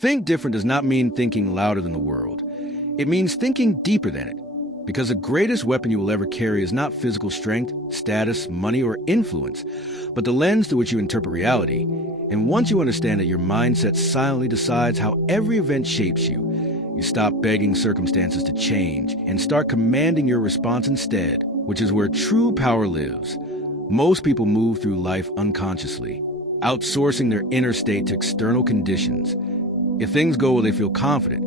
Think different does not mean thinking louder than the world. It means thinking deeper than it. Because the greatest weapon you will ever carry is not physical strength, status, money, or influence, but the lens through which you interpret reality. And once you understand that your mindset silently decides how every event shapes you, you stop begging circumstances to change and start commanding your response instead, which is where true power lives. Most people move through life unconsciously, outsourcing their inner state to external conditions. If things go well, they feel confident.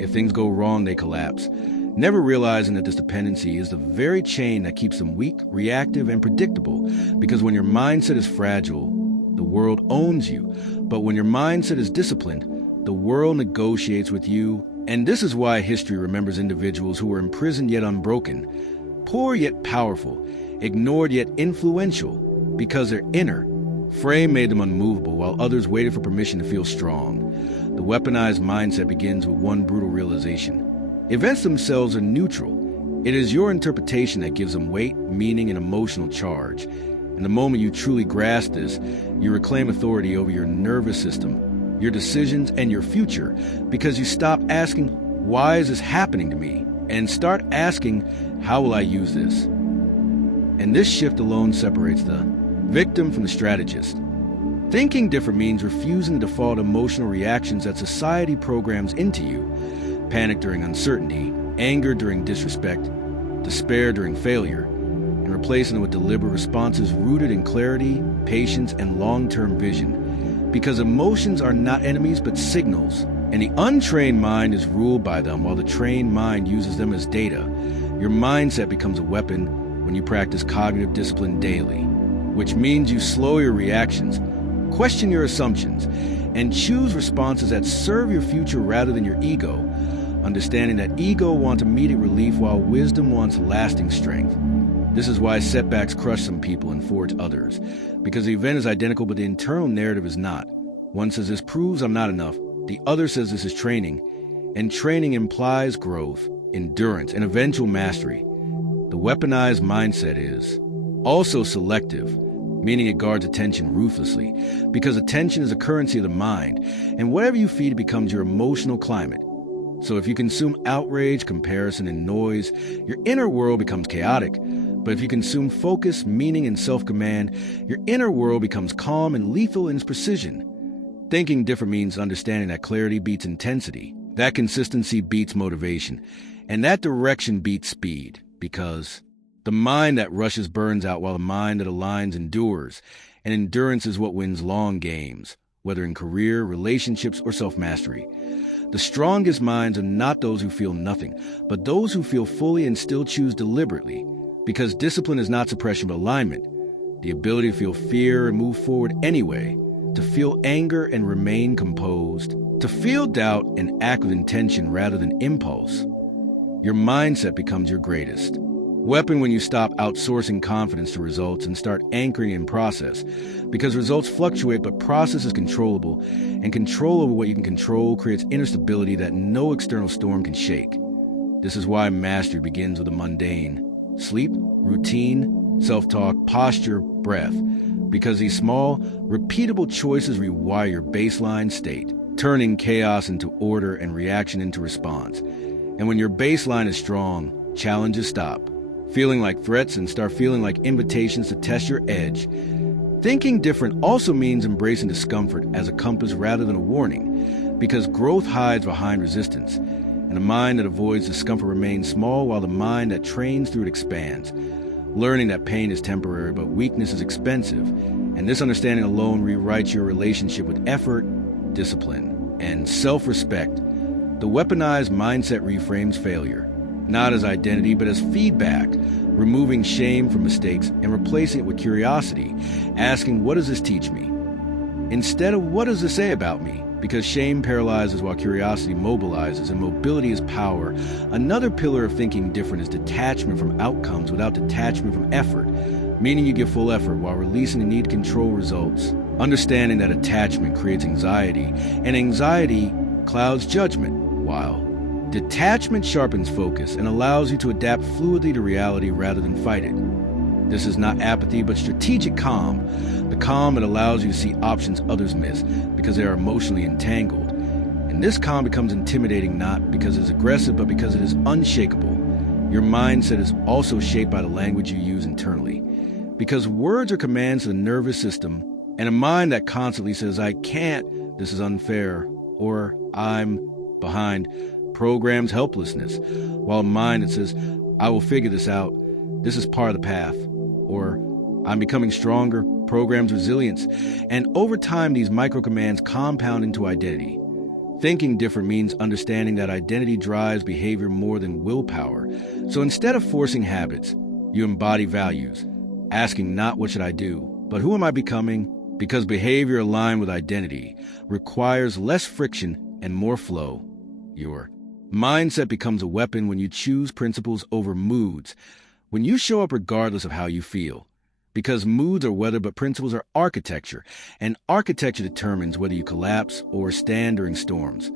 If things go wrong, they collapse, never realizing that this dependency is the very chain that keeps them weak, reactive, and predictable. Because when your mindset is fragile, the world owns you. But when your mindset is disciplined, the world negotiates with you. And this is why history remembers individuals who were imprisoned yet unbroken, poor yet powerful, ignored yet influential, because their inner frame made them unmovable while others waited for permission to feel strong. The weaponized mindset begins with one brutal realization. Events themselves are neutral. It is your interpretation that gives them weight, meaning, and emotional charge. And the moment you truly grasp this, you reclaim authority over your nervous system, your decisions, and your future, because you stop asking, why is this happening to me? And start asking, how will I use this? And this shift alone separates the victim from the strategist. Thinking different means refusing the default emotional reactions that society programs into you. Panic during uncertainty, anger during disrespect, despair during failure, and replacing it with deliberate responses rooted in clarity, patience, and long-term vision. Because emotions are not enemies but signals, and the untrained mind is ruled by them while the trained mind uses them as data. Your mindset becomes a weapon when you practice cognitive discipline daily, which means you slow your reactions, question your assumptions, and choose responses that serve your future rather than your ego, understanding that ego wants immediate relief while wisdom wants lasting strength. This is why setbacks crush some people and forge others, because the event is identical but the internal narrative is not. One says this proves I'm not enough, the other says this is training, and training implies growth, endurance, and eventual mastery. The weaponized mindset is also selective, meaning it guards attention ruthlessly, because attention is a currency of the mind, and whatever you feed it becomes your emotional climate. So if you consume outrage, comparison, and noise, your inner world becomes chaotic. But if you consume focus, meaning, and self-command, your inner world becomes calm and lethal in its precision. Thinking different means understanding that clarity beats intensity, that consistency beats motivation, and that direction beats speed, because the mind that rushes burns out while the mind that aligns endures, and endurance is what wins long games, whether in career, relationships, or self-mastery. The strongest minds are not those who feel nothing, but those who feel fully and still choose deliberately, because discipline is not suppression but alignment, the ability to feel fear and move forward anyway, to feel anger and remain composed, to feel doubt and act with intention rather than impulse. Your mindset becomes your greatest weapon when you stop outsourcing confidence to results and start anchoring in process, because results fluctuate but process is controllable, and control over what you can control creates inner stability that no external storm can shake. This is why mastery begins with the mundane: sleep, routine, self-talk, posture, breath, because these small, repeatable choices rewire your baseline state, turning chaos into order and reaction into response. And when your baseline is strong, challenges stop feeling like threats and start feeling like invitations to test your edge. Thinking different also means embracing discomfort as a compass rather than a warning, because growth hides behind resistance, and a mind that avoids discomfort remains small while the mind that trains through it expands. Learning that pain is temporary but weakness is expensive, and this understanding alone rewrites your relationship with effort, discipline, and self-respect. The weaponized mindset reframes failure, not as identity, but as feedback, removing shame from mistakes and replacing it with curiosity, asking, what does this teach me? Instead of, what does this say about me? Because shame paralyzes while curiosity mobilizes, and mobility is power. Another pillar of thinking different is detachment from outcomes without detachment from effort, meaning you give full effort while releasing the need to control results. Understanding that attachment creates anxiety, and anxiety clouds judgment, while detachment sharpens focus and allows you to adapt fluidly to reality rather than fight it. This is not apathy, but strategic calm. The calm that allows you to see options others miss because they are emotionally entangled. And this calm becomes intimidating not because it is aggressive, but because it is unshakable. Your mindset is also shaped by the language you use internally, because words are commands to the nervous system, and a mind that constantly says, "I can't," "this is unfair," or "I'm behind," programs helplessness, while a mind that says, "I will figure this out," "this is part of the path," or "I'm becoming stronger," programs resilience. And over time, these micro-commands compound into identity. Thinking different means understanding that identity drives behavior more than willpower. So instead of forcing habits, you embody values, asking not "what should I do?" but "who am I becoming?" Because behavior aligned with identity requires less friction and more flow. Your mindset becomes a weapon when you choose principles over moods, when you show up regardless of how you feel. Because moods are weather, but principles are architecture, and architecture determines whether you collapse or stand during storms.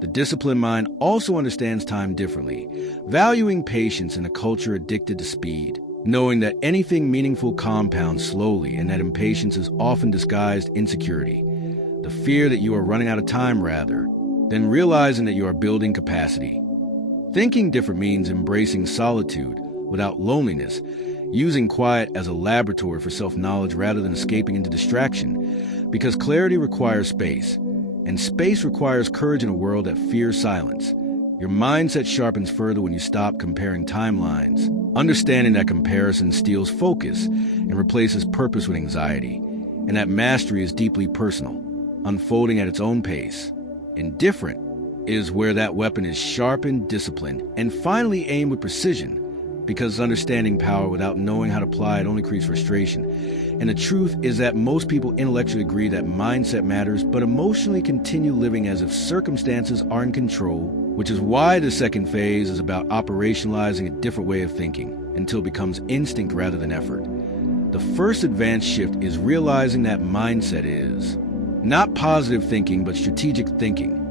The disciplined mind also understands time differently, valuing patience in a culture addicted to speed, knowing that anything meaningful compounds slowly and that impatience is often disguised insecurity, the fear that you are running out of time rather than realizing that you are building capacity. Thinking different means embracing solitude without loneliness, using quiet as a laboratory for self-knowledge rather than escaping into distraction, because clarity requires space, and space requires courage in a world that fears silence. Your mindset sharpens further when you stop comparing timelines, understanding that comparison steals focus and replaces purpose with anxiety, and that mastery is deeply personal, unfolding at its own pace. Indifferent is where that weapon is sharpened, disciplined, and finally aimed with precision, because understanding power without knowing how to apply it only creates frustration. And the truth is that most people intellectually agree that mindset matters, but emotionally continue living as if circumstances are in control, which is why the second phase is about operationalizing a different way of thinking until it becomes instinct rather than effort. The first advanced shift is realizing that mindset is not positive thinking, but strategic thinking.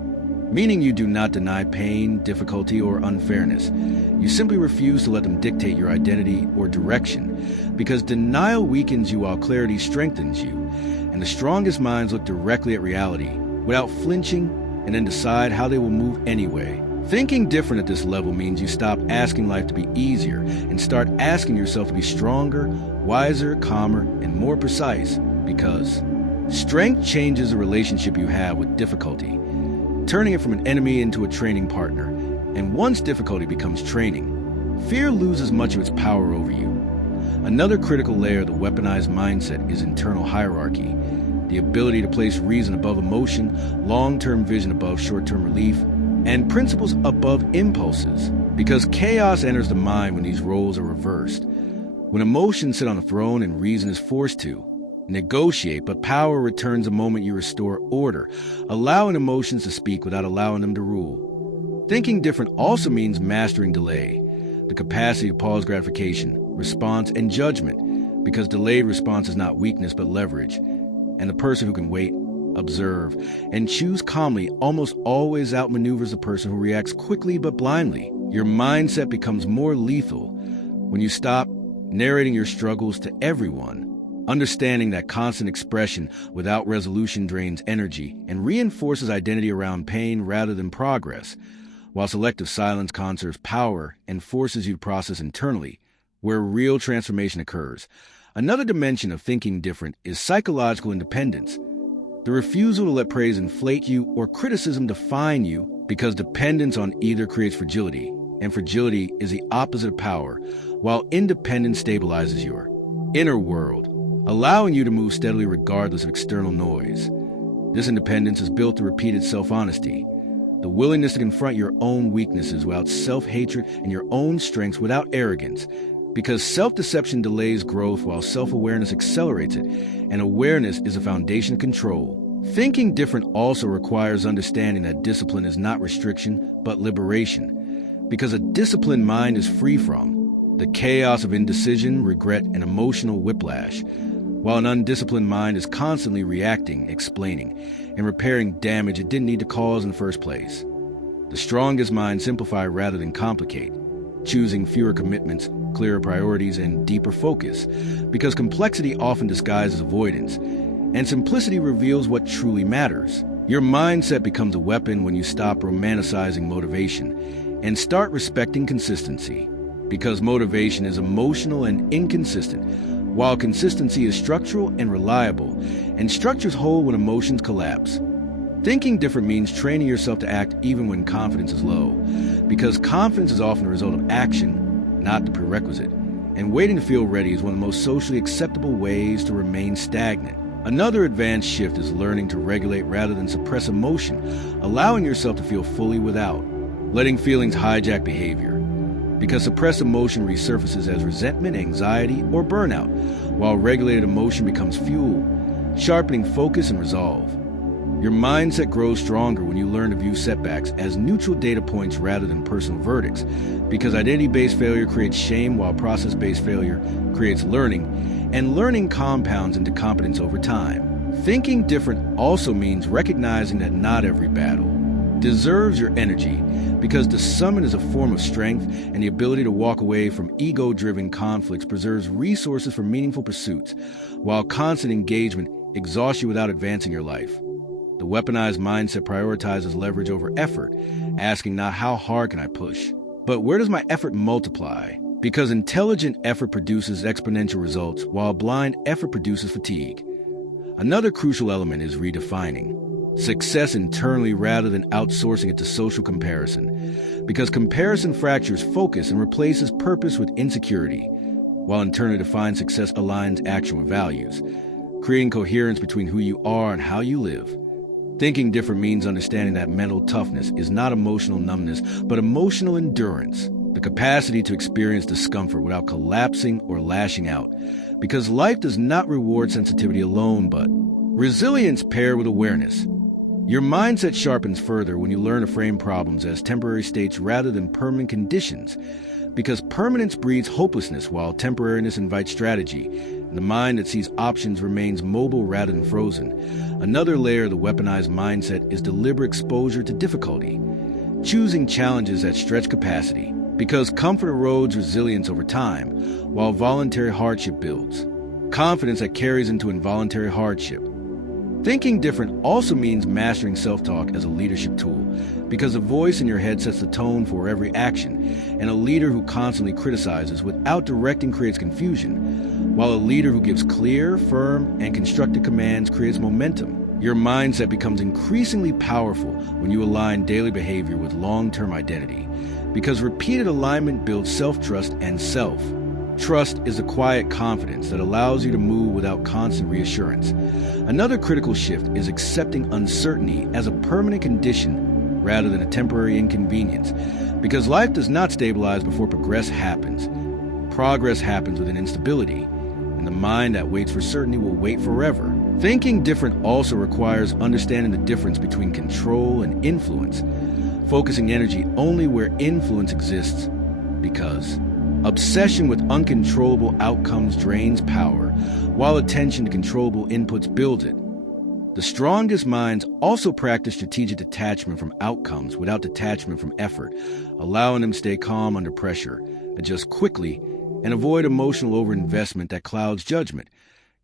Meaning you do not deny pain, difficulty, or unfairness. You simply refuse to let them dictate your identity or direction, because denial weakens you while clarity strengthens you. And the strongest minds look directly at reality without flinching and then decide how they will move anyway. Thinking different at this level means you stop asking life to be easier and start asking yourself to be stronger, wiser, calmer, and more precise, because strength changes the relationship you have with difficulty, turning it from an enemy into a training partner. And once difficulty becomes training, fear loses much of its power over you. Another critical layer of the weaponized mindset is internal hierarchy, the ability to place reason above emotion, long-term vision above short-term relief, and principles above impulses, because chaos enters the mind when these roles are reversed. When emotions sit on the throne and reason is forced to negotiate, but power returns the moment you restore order, allowing emotions to speak without allowing them to rule. Thinking different also means mastering delay, the capacity to pause gratification, response, and judgment, because delayed response is not weakness but leverage. And the person who can wait, observe, and choose calmly almost always outmaneuvers the person who reacts quickly but blindly. Your mindset becomes more lethal when you stop narrating your struggles to everyone, understanding that constant expression without resolution drains energy and reinforces identity around pain rather than progress, while selective silence conserves power and forces you to process internally, where real transformation occurs. Another dimension of thinking different is psychological independence, the refusal to let praise inflate you or criticism define you, because dependence on either creates fragility, and fragility is the opposite of power, while independence stabilizes your inner world, allowing you to move steadily regardless of external noise. This independence is built through repeated self-honesty, the willingness to confront your own weaknesses without self-hatred and your own strengths without arrogance, because self-deception delays growth while self-awareness accelerates it, and awareness is a foundation of control. Thinking different also requires understanding that discipline is not restriction, but liberation, because a disciplined mind is free from the chaos of indecision, regret, and emotional whiplash, while an undisciplined mind is constantly reacting, explaining, and repairing damage it didn't need to cause in the first place. The strongest minds simplify rather than complicate, choosing fewer commitments, clearer priorities, and deeper focus, because complexity often disguises avoidance, and simplicity reveals what truly matters. Your mindset becomes a weapon when you stop romanticizing motivation and start respecting consistency, because motivation is emotional and inconsistent, while consistency is structural and reliable, and structures hold when emotions collapse. Thinking different means training yourself to act even when confidence is low, because confidence is often a result of action, not the prerequisite, and waiting to feel ready is one of the most socially acceptable ways to remain stagnant. Another advanced shift is learning to regulate rather than suppress emotion, allowing yourself to feel fully without letting feelings hijack behavior, because suppressed emotion resurfaces as resentment, anxiety, or burnout, while regulated emotion becomes fuel, sharpening focus and resolve. Your mindset grows stronger when you learn to view setbacks as neutral data points rather than personal verdicts, because identity-based failure creates shame while process-based failure creates learning, and learning compounds into competence over time. Thinking different also means recognizing that not every battle deserves your energy, because discernment is a form of strength, and the ability to walk away from ego-driven conflicts preserves resources for meaningful pursuits, while constant engagement exhausts you without advancing your life. The weaponized mindset prioritizes leverage over effort, asking not how hard can I push, but where does my effort multiply? Because intelligent effort produces exponential results, while blind effort produces fatigue. Another crucial element is redefining success internally rather than outsourcing it to social comparison, because comparison fractures focus and replaces purpose with insecurity, while internally defined success aligns action with values, creating coherence between who you are and how you live. Thinking different means understanding that mental toughness is not emotional numbness, but emotional endurance, the capacity to experience discomfort without collapsing or lashing out, because life does not reward sensitivity alone, but resilience paired with awareness. Your mindset sharpens further when you learn to frame problems as temporary states rather than permanent conditions, because permanence breeds hopelessness while temporariness invites strategy, and the mind that sees options remains mobile rather than frozen. Another layer of the weaponized mindset is deliberate exposure to difficulty, choosing challenges that stretch capacity, because comfort erodes resilience over time, while voluntary hardship builds confidence that carries into involuntary hardship. Thinking different also means mastering self-talk as a leadership tool, because a voice in your head sets the tone for every action, and a leader who constantly criticizes without directing creates confusion, while a leader who gives clear, firm, and constructive commands creates momentum. Your mindset becomes increasingly powerful when you align daily behavior with long-term identity, because repeated alignment builds self-trust and self. Trust is a quiet confidence that allows you to move without constant reassurance. Another critical shift is accepting uncertainty as a permanent condition rather than a temporary inconvenience, because life does not stabilize before progress happens. Progress happens within instability, and the mind that waits for certainty will wait forever. Thinking different also requires understanding the difference between control and influence, focusing energy only where influence exists, because obsession with uncontrollable outcomes drains power, while attention to controllable inputs builds it. The strongest minds also practice strategic detachment from outcomes without detachment from effort, allowing them to stay calm under pressure, adjust quickly, and avoid emotional overinvestment that clouds judgment.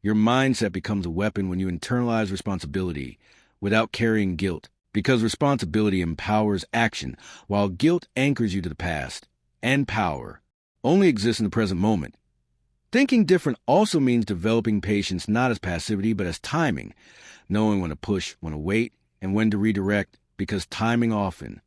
Your mindset becomes a weapon when you internalize responsibility without carrying guilt, because responsibility empowers action, while guilt anchors you to the past, and power only exists in the present moment. Thinking different also means developing patience not as passivity but as timing, knowing when to push, when to wait, and when to redirect, because timing often